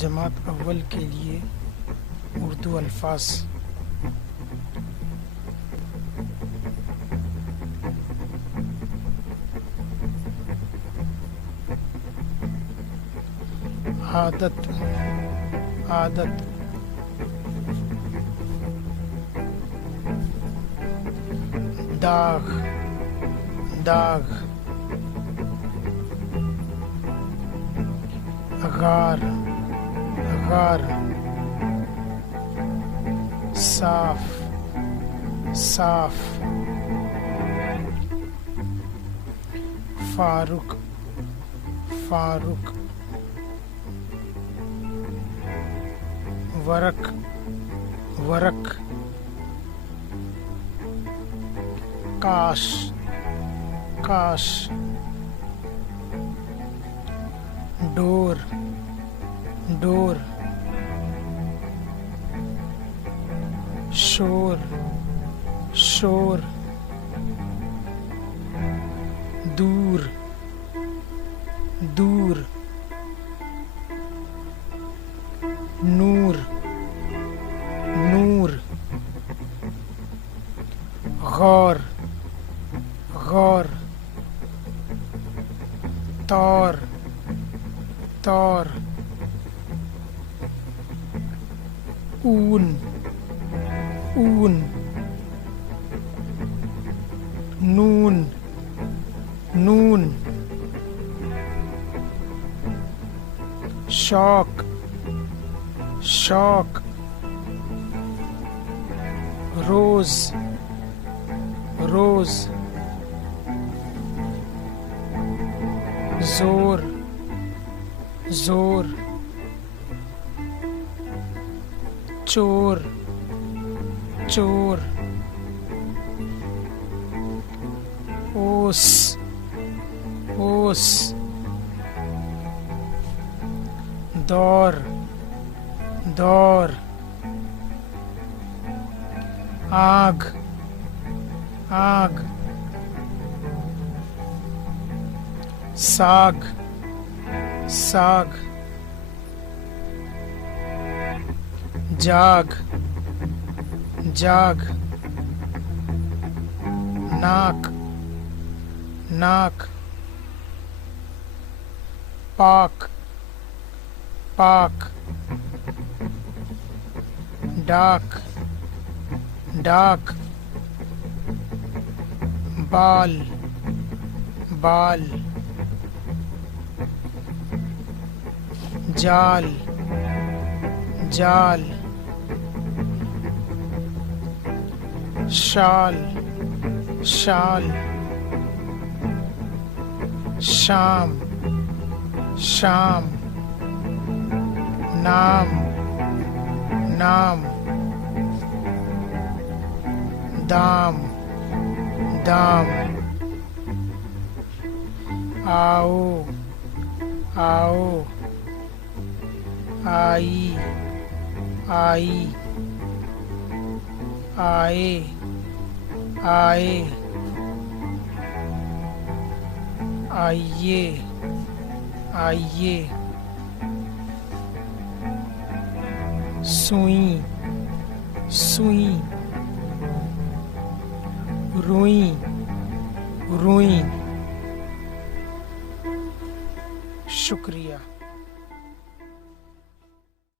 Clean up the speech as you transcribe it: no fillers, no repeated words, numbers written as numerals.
जमात अव्वल के लिए उर्दू अल्फाज। आदत आदत, दाग दाग, गार गार, साफ साफ, फारुक फारुक, वरक वरक, काश काश, डोर डोर, शोर शोर, दूर दूर, नूर नूर, गौर गौर, तौर तौर, ऊन ऊन, नून नून, शौक शौक, रोज रोज, जोर जोर, चोर चोर, ओस ओस, दौर दौर, आग आग, साग साग, जाग जाग, नाक नाक, पाक पाक, डाक डाक, बाल बाल, जाल जाल, शाल शाल, शाम शाम, नाम नाम, दाम दाम, आओ आओ, आई आई, आए आए, आइए आइए, सुई सुई, रुई रुई। शुक्रिया।